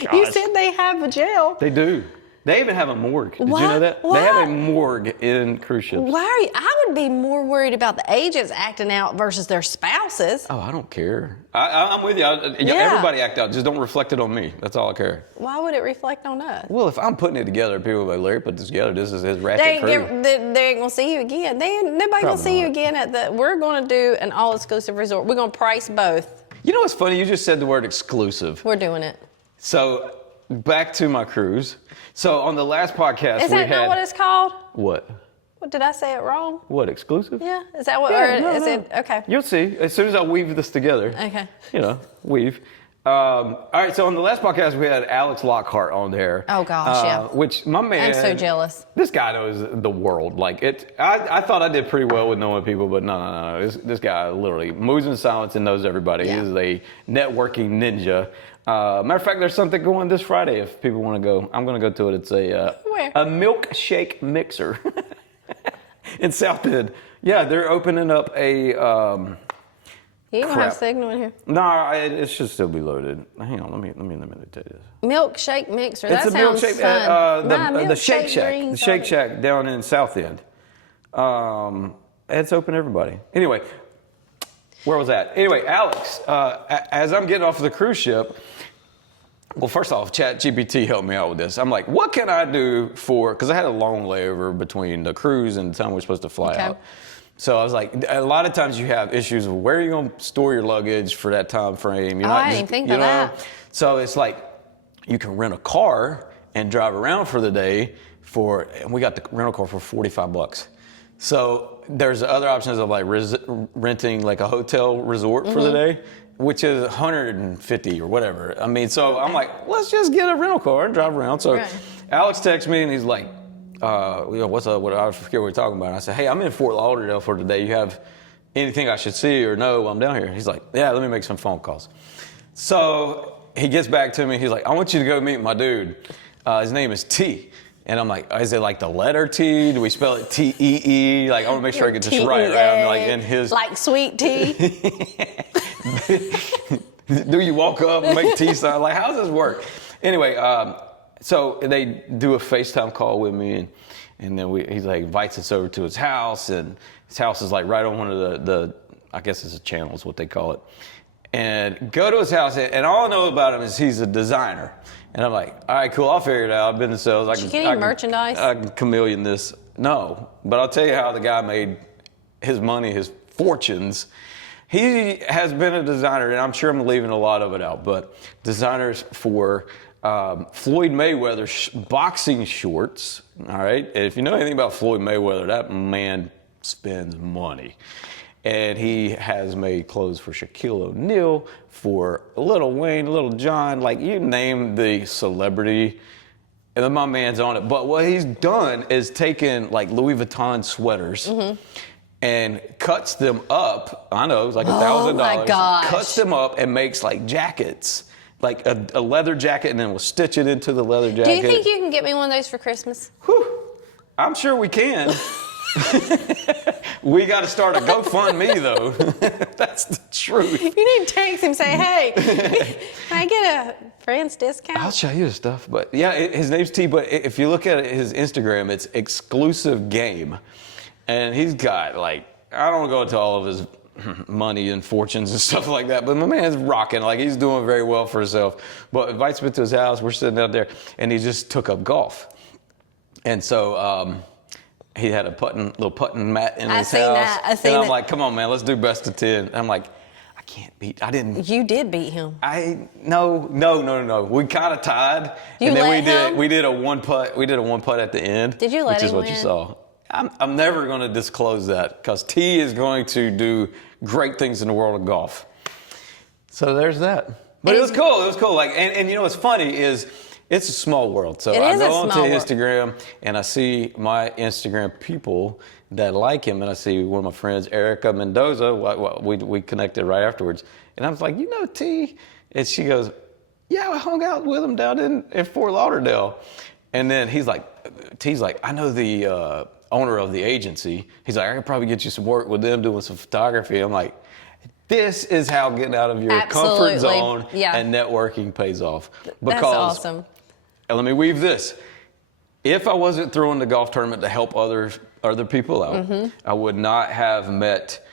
You Gosh. said they have a jail. They do. They even have a morgue. Did What? you know that? Why? They have a morgue in cruise ships. Why are you? I would be more worried about the agents acting out versus their spouses. Oh, I don't care. I'm with you. Yeah. Everybody act out. Just don't reflect it on me. That's all I care. Why would it reflect on us? Well, if I'm putting it together, people will be like, Larry put this together. This is his ratchet crew. They ain't gonna see you again. Nobody gonna Probably see you not. again at the. We're gonna do an all exclusive resort. We're gonna price both. You know what's funny? You just said the word exclusive. We're doing it. So back to my cruise. So on the last podcast, Is we that had not what it's called? what? What did I say it wrong? What, exclusive? Yeah. Is that what? Yeah, or no, is no. it okay? You'll see as soon as I weave this together. Okay. You know, weave. All right, so on the last podcast, we had Alex Lockhart on there. Oh, gosh, yeah. Which, my man. I'm so jealous. This guy knows the world. Like, I thought I did pretty well with knowing people, but no. This guy literally moves in silence and knows everybody. Yeah. He is a networking ninja. Matter of fact, there's something going this Friday if people want to go. I'm going to go to it. It's Where? a milkshake mixer in South End. Yeah, they're opening up a... You don't have Crap. signal in here. No, it should still be loaded. Hang on, let me tell you this. Milkshake mixer. It's That a sounds milkshake. fun. The Shake Shack. The greens Shake are- Shack down in South End. It's open to everybody. Anyway, where was that? Anyway, Alex, as I'm getting off the cruise ship, well, first off, ChatGPT helped me out with this. I'm like, what can I do because I had a long layover between the cruise and the time we were supposed to fly Okay. out. So I was like, a lot of times you have issues of where are you going to store your luggage for that time frame. You're Oh, not I just- didn't think you of know? that. So it's like you can rent a car and drive around for the day and we got the rental car for $45. So there's other options of like renting like a hotel resort for the day, which is $150 or whatever. I mean, so I'm like, let's just get a rental car and drive around. So Right. Alex texts me and he's like, what's up? I forget what we're talking about. And I said, hey, I'm in Fort Lauderdale for today. You have anything I should see or know while I'm down here? He's like, yeah, let me make some phone calls. So he gets back to me. He's like, I want you to go meet my dude. His name is T. And I'm like, is it like the letter T? Do we spell it T-E-E? Like, I want to make sure I get this right. I'm like in his. Like sweet tea. Do you walk up and make tea sign? Like, how does this work? Anyway, so they do a FaceTime call with me, and then he's like invites us over to his house, and his house is like right on one of the I guess it's a channel is what they call it. And go to his house, and all I know about him is he's a designer. And I'm like, all right, cool, I'll figure it out. I've been to sales. Did you get any merchandise? I can chameleon this. No, but I'll tell you how the guy made his money, his fortunes. He has been a designer, and I'm sure I'm leaving a lot of it out, but designers for Floyd Mayweather boxing shorts, all right? And if you know anything about Floyd Mayweather, that man spends money. And he has made clothes for Shaquille O'Neal, for Lil Wayne, Lil Jon, like you name the celebrity, and then my man's on it. But what he's done is taken like Louis Vuitton sweaters and cuts them up. I know, it's like $1,000. my gosh. Cuts them up and makes like jackets, like a leather jacket, and then we'll stitch it into the leather jacket. Do you think you can get me one of those for Christmas? Whew. I'm sure we can. We got to start a GoFundMe, though. That's the truth. You need to text him and say, hey, can I get a friend's discount? I'll show you the stuff. But yeah, his name's T. But if you look at his Instagram, it's exclusive game. And he's got, like, I don't go into all of his money and fortunes and stuff like that, but my man's rocking. Like, he's doing very well for himself. But invites me to his house. We're sitting out there, and he just took up golf. And so, he had a little putting mat in I his seen house. that. I seen and I'm that. like, come on, man, let's do best of 10. And I'm like, I didn't. You did beat him. No. We kind of tied. You and then let him? we did a one putt. We did a one putt at the end. Did you let Which is him what you win? saw. I'm never going to disclose that because T is going to do great things in the world of golf. So there's that. But it was cool. It was cool. Like, and you know what's funny is it's a small world. So I go onto Instagram and I see my Instagram people that like him, and I see one of my friends, Erica Mendoza. We connected right afterwards, and I was like, you know, T, and she goes, yeah, I hung out with him down in Fort Lauderdale, and then T's like, I know the owner of the agency. He's like, I could probably get you some work with them doing some photography. I'm like, this is how getting out of your comfort zone and networking pays off. That's awesome. And let me weave this. If I wasn't throwing the golf tournament to help other people out, I would not have met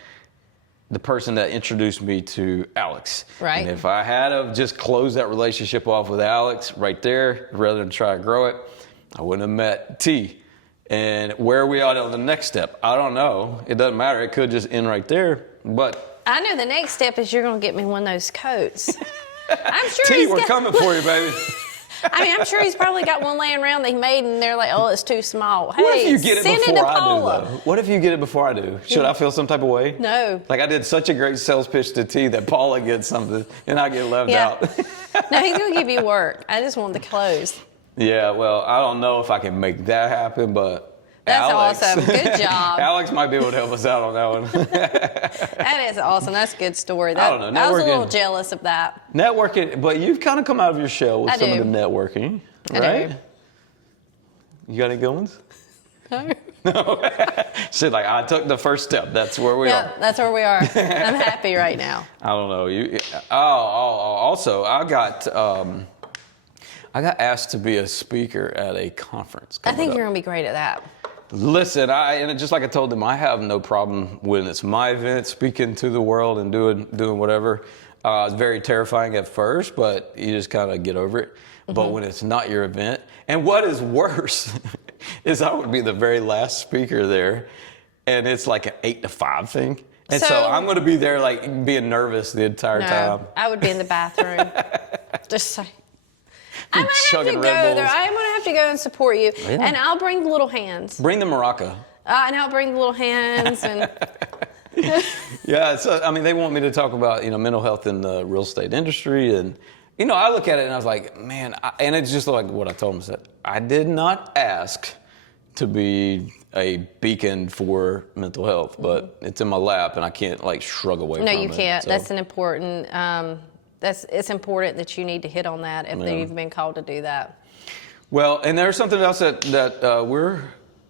the person that introduced me to Alex. Right. And if I had have just closed that relationship off with Alex right there, rather than try to grow it, I wouldn't have met T. And where are we at on the next step? I don't know. It doesn't matter. It could just end right there. But I know the next step is you're going to get me one of those coats. I'm sure T, we're coming for you, baby. I mean, I'm sure he's probably got one laying around that he made, and they're like, "Oh, it's too small." Hey, What if you get it send before it to I Paula. do, though? What if you get it before I do? Should I feel some type of way? No. Like I did such a great sales pitch to T that Paula gets something and I get left Yeah. out. No, he's going to give you work. I just want the clothes. Yeah, well, I don't know if I can make that happen, but That's Alex, awesome. Good job. Alex might be able to help us out on that one. That is awesome. That's a good story. I don't know, I was a little networking. jealous of that. Networking, but you've kind of come out of your shell with I some do. of the networking, I right? do. You got any good ones? No. She's like, I took the first step. That's where we Yeah, are. that's where we are. I'm happy right now. I don't know. Also, I got asked to be a speaker at a conference. I think coming up. you're going to be great at that. Listen, and just like I told them, I have no problem when it's my event, speaking to the world and doing whatever. It's very terrifying at first, but you just kind of get over it. But when it's not your event, and what is worse is I would be the very last speaker there, and it's like an 8 to 5 thing. And so I'm going to be there like being nervous the entire time. I would be in the bathroom. Just say. I might have to chugging go Red there. Bulls. I'm going to have to go and support you. Yeah. And I'll bring the little hands. Bring the maraca. And I'll bring the little hands. And Yeah, so I mean, they want me to talk about mental health in the real estate industry, and I look at it and I was like, man, and it's just like what I told them. I said, I did not ask to be a beacon for mental health, but it's in my lap, and I can't like shrug away from it. no, you can't. So, That's an important. It's important that you need to hit on that if you've been called to do that. well, and there's something else that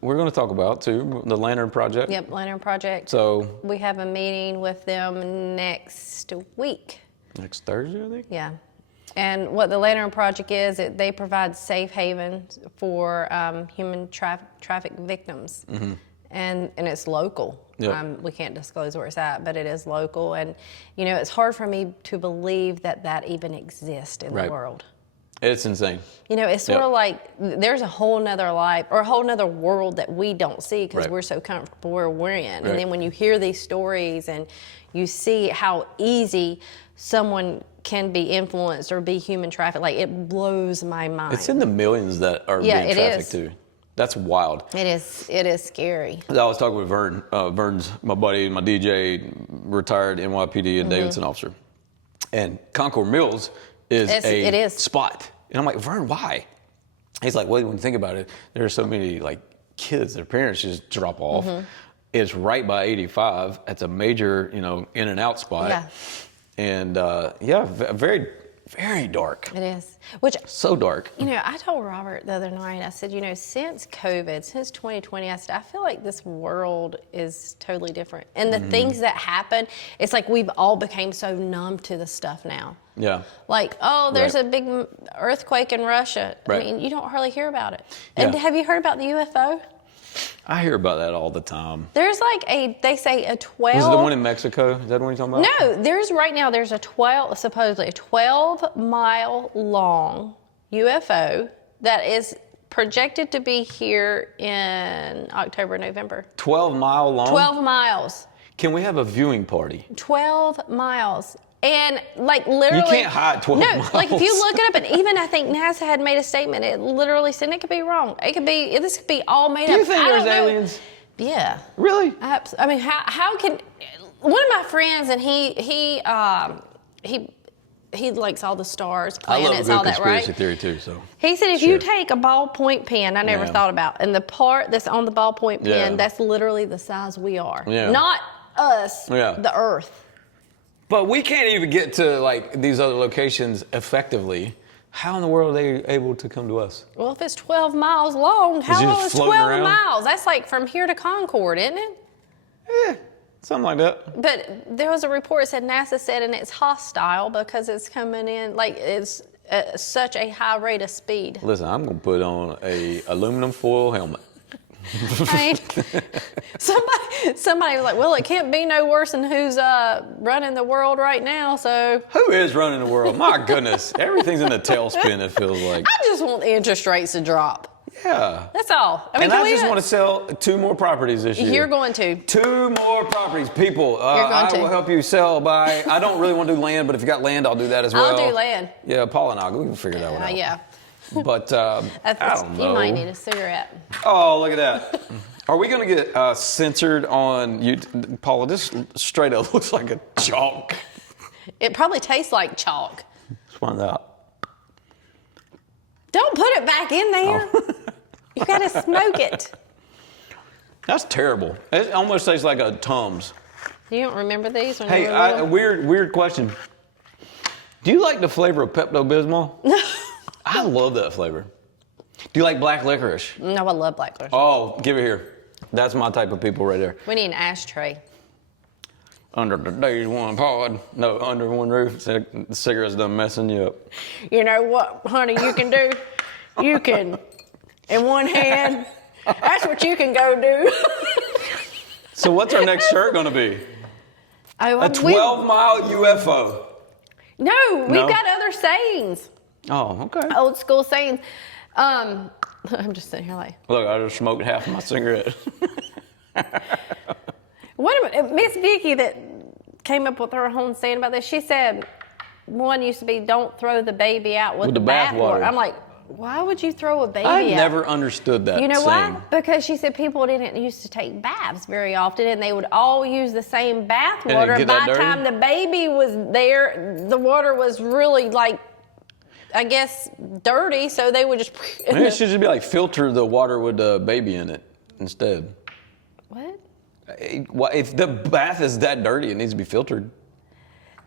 we're going to talk about too, the Lantern Project. Yep, Lantern Project. So We have a meeting with them next week. next Thursday, I think. Yeah. And what the Lantern Project is, they provide safe havens for human traffic victims. And it's local. Yep. We can't disclose where it's at, but it is local. And, it's hard for me to believe that even exists in Right. the world. It's insane. It's sort Yep. of like there's a whole nother life or a whole nother world that we don't see because Right. we're so comfortable where we're in. Right. And then when you hear these stories and you see how easy someone can be influenced or be human trafficked, like it blows my mind. It's in the millions that are Yeah, being it trafficked is. too. That's wild. It is scary. I was talking with Vern. Vern's my buddy, my DJ, retired NYPD and Davidson officer. And Concord Mills is It a is. spot. And I'm like, Vern, why? He's like, well, when you think about it, there are so many like kids, their parents just drop off. It's right by 85. It's a major, in and out spot. Yeah. And very, very dark. It is. Which, So dark. I told Robert the other night, I said, since COVID, since 2020, I said, I feel like this world is totally different. And the things that happen, it's like we've all become so numb to the stuff now. Yeah. Like, oh, there's Right. a big earthquake in Russia. Right. I mean, you don't hardly hear about it. And Yeah. have you heard about the UFO? I hear about that all the time. There's like they say a 12. Was it the one in Mexico? Is that what you're talking about? No, there's supposedly a 12-mile long UFO that is projected to be here in October, November. 12-mile long? 12 miles. Can we have a viewing party? 12 miles. And like literally. You can't hide 12 miles. No, like if you look it up, and even I think NASA had made a statement, it literally said it could be wrong. It could be, this could be all made up. Do you think I there's don't know. aliens? Yeah. Really? I mean, how can, one of my friends, and he likes all the stars, planets, all that, right? I love a good conspiracy theory too, so. He said if you take a ballpoint pen, I never thought about, and the part that's on the ballpoint pen, that's literally the size we are. Yeah. Not us, the Earth. But we can't even get to like these other locations effectively. How in the world are they able to come to us? Well, if it's 12 miles long, how it long just is floating 12 around? miles? That's like from here to Concord, isn't it? Yeah, something like that. But there was a report that said NASA said, and it's hostile because it's coming in, like it's such a high rate of speed. Listen, I'm gonna put on a aluminum foil helmet. I mean, somebody was like, well, it can't be no worse than who's running the world right now, so. Who is running the world? My goodness, everything's in a tailspin, it feels like. I just want the interest rates to drop. Yeah. That's all. I mean, And can I we just want to sell 2 more properties this year. You're going to. 2 more properties. People, You're going I to. will help you sell by, I don't really want to do land, but if you got land, I'll do that as well. I'll do land. Yeah, Paula and I, we can figure that one out. Yeah. But I don't know. You might need a cigarette. Oh, look at that. Are we going to get censored on YouTube? Paula, this straight up looks like a chalk. It probably tastes like chalk. Let's find out. Don't put it back in there. Oh. You got to smoke it. That's terrible. It almost tastes like a Tums. You don't remember these? When Hey, you were little? weird question. Do you like the flavor of Pepto-Bismol? No. I love that flavor. Do you like black licorice? No, I love black licorice. Oh, give it here. That's my type of people right there. We need an ashtray. Under today's one pod. No, under one roof. The cigarette's done messing you up. You know what, honey, you can do? You can, in one hand, that's what you can go do. So what's our next shirt going to be? Oh, A 12-mile UFO. No, we've No? got other sayings. Oh, okay. Old school sayings. I'm just sitting here like, Look, I just smoked half of my cigarette. wait a minute. Miss Vicky that came up with her own saying about this, she said one used to be, don't throw the baby out with the bathwater. I'm like, why would you throw a baby out? I never understood that. You know saying. why? Because she said people didn't used to take baths very often, and they would all use the same bath And water. get By that the dirty? time the baby was there, the water was really like, I guess, dirty, so they would just... Maybe it should just be like filter the water with the baby in it instead. What? If the bath is that dirty, it needs to be filtered.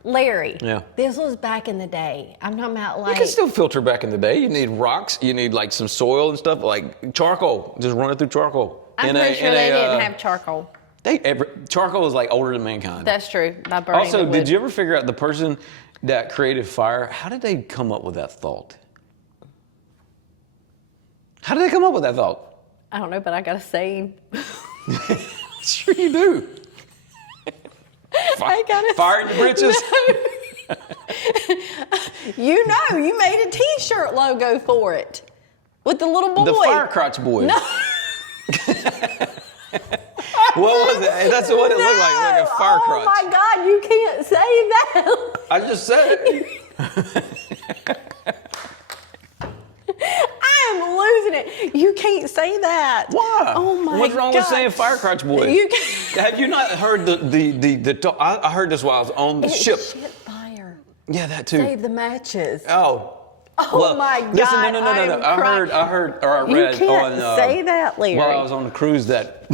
Larry, Yeah. this was back in the day. I'm talking about You like... can still filter back in the day. You need rocks. You need like some soil and stuff, like charcoal. Just run it through charcoal. I'm pretty sure they didn't have charcoal. Charcoal is like older than mankind. That's true. By burning Also, the did wood. you ever figure out the person that created fire? How did they come up with that thought? How did they come up with that thought? I don't know, but I got a saying. Sure you do. I got a Fire in your britches. You know, you made a T-shirt logo for it with the little boy. The Fire Crotch boy. No. What was it? That's what it looked like a fire crotch. Oh my God, you can't say that. I just said it. I am losing it. You can't say that. Why? Oh my God. What's wrong with saying fire crotch boy? You can't. Have you not heard I heard this while I was on the ship. Shit fire. Yeah, that too. Save the matches. Oh. Oh Well, my God. Listen, no. I am I crying. heard, or I You read can't on. say that, Larry. While I was on the cruise that.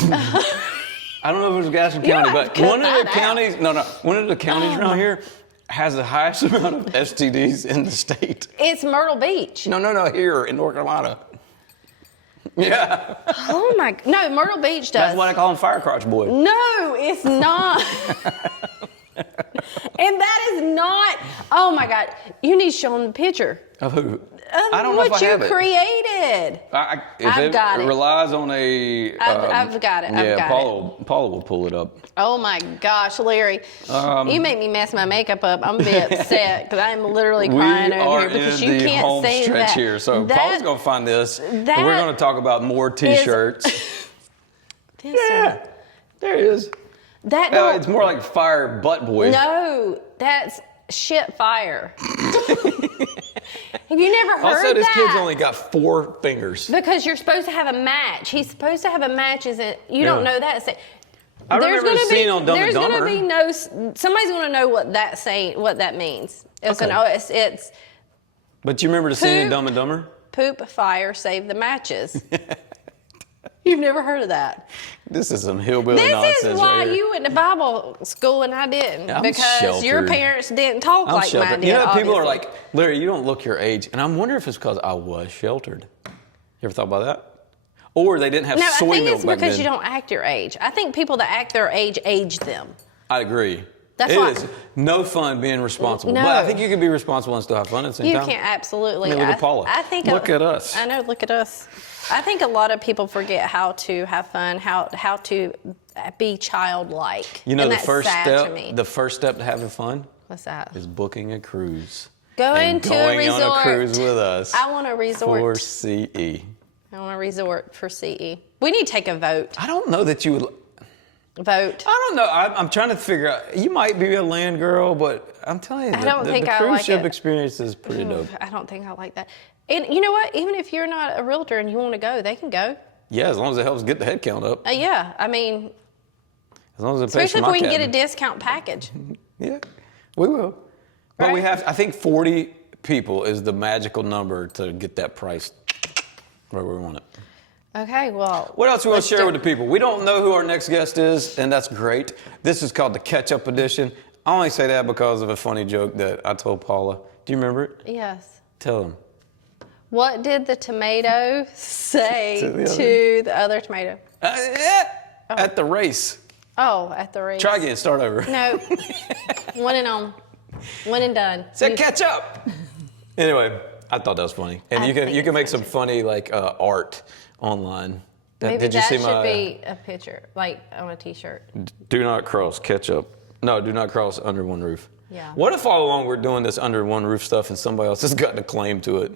I don't know if it was Gaston You County, have but to cut one of the that counties. One of the counties around here has the highest amount of STDs in the state. It's Myrtle Beach. No, here in North Carolina. Yeah. Oh my. No, Myrtle Beach does. That's why I call him Fire Crotch Boy. No, it's not. And that is not. Oh my God. You need to show them the picture. Of who? I don't know if what I you have it. created. If I've got it. relies on a... I've got it. I've got Paula will pull it up. Oh my gosh, Larry. You make me mess my makeup up. I'm going to be upset because I'm literally crying over here because you the can't home say stretch that. here. So That- Paula's going to find this. And that we're going to talk about more T-shirts. Yeah, there it is. That don't, It's more like Fire Butt Boy. No, that's shit fire. Have you never heard Also, this that? kid's only got 4 fingers. Because you're supposed to have a match. He's supposed to have a match. You don't know that. I remember the scene on Dumb and There's Dumber. going to be no. Somebody's going to know what that means. It's Okay. it's But you remember the scene in Poop. Dumb and Dumber? poop, fire, save the matches. You've never heard of that. This is some hillbilly This nonsense is why right here. you went to Bible school and I didn't. I'm because your sheltered. parents didn't talk I'm like sheltered. mine did. You know, people are obviously. like, Larry, you don't look your age. And I'm wondering if it's because I was sheltered. You ever thought about that? Or they didn't have No, soy I think milk it's back because then. you don't act your age. I think people that act their age them. I agree. That's It why- is no fun being responsible. No. But I think you can be responsible and still have fun at the same You time. can't absolutely. I mean, look at Paula. I think Look at us. I know. Look at us. I think a lot of people forget how to have fun, how to be childlike. You know, and the that's first sad step, to me. the first step to having fun What's that? is booking a cruise. Going and to going a resort. on a cruise with us. I want a resort. For CE. I want a resort for CE. We need to take a vote. I don't know that you would. Vote. I don't know. I'm trying to figure out. You might be a land girl, but I'm telling you, I don't think the I cruise like ship it. experience is pretty dope. I don't think I like that. And you know what? Even if you're not a realtor and you want to go, they can go. Yeah, as long as it helps get the head count up. Yeah, I mean, As long as it pays especially for if my we can get a cabin. discount package. Yeah, we will. But we Right? have. I think 40 people is the magical number to get that price where we want it. Okay, well. What else we want let's to share do- with the people? We don't know who our next guest is, and that's great. This is called the Ketchup Edition. I only say that because of a funny joke that I told Paula. Do you remember it? Yes. Tell them. What did the tomato say To the other. to the other tomato? At the race. Oh, at the race. Try again. Start over. No. One and on. One and done. Said You- ketchup. Anyway, I thought that was funny, and I you can think you can it's make some funny. funny art online. Maybe Did you that see should my be a picture, like on a T-shirt. do not cross ketchup? No, do not cross under one roof. Yeah. What if all along we're doing this under one roof stuff and somebody else has gotten a claim to it?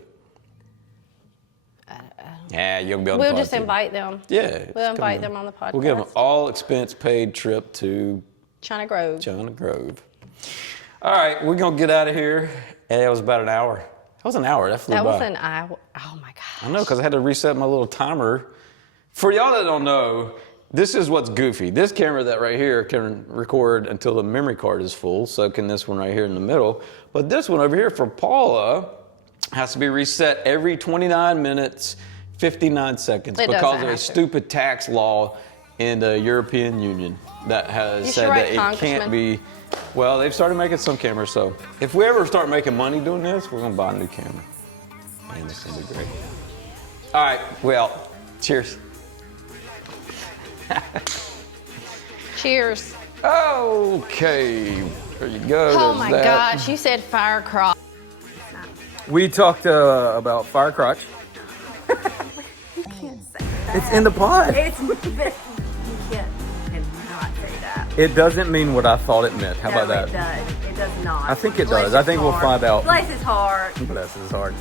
Yeah, you'll be on the We'll pod just too. invite them. Yeah. We'll come invite them on the podcast. We'll give them all expense paid trip to China Grove. China Grove. All right, we're gonna get out of here. And it was about an hour. That was an hour. That flew That by. was an hour. Oh my gosh. I know, because I had to reset my little timer. For y'all that don't know, this is what's goofy. This camera that right here can record until the memory card is full, so can this one right here in the middle. But this one over here for Paula has to be reset every 29 minutes, 59 seconds It because doesn't of a have to. stupid tax law in the European Union that has You said should that write it can't Congressman. be. Well, they've started making some cameras, so if we ever start making money doing this, we're gonna buy a new camera. And it's gonna be great. All right, well, cheers. Cheers. Okay, there you go. Oh there's my that. gosh, you said fire crotch. We talked about fire crotch. It's in the pod. It's you cannot say that. It doesn't mean what I thought it meant. How about No, that? It does. It does not. I think it Bless does. I his think we'll heart. find out. Bless his heart. Bless his heart.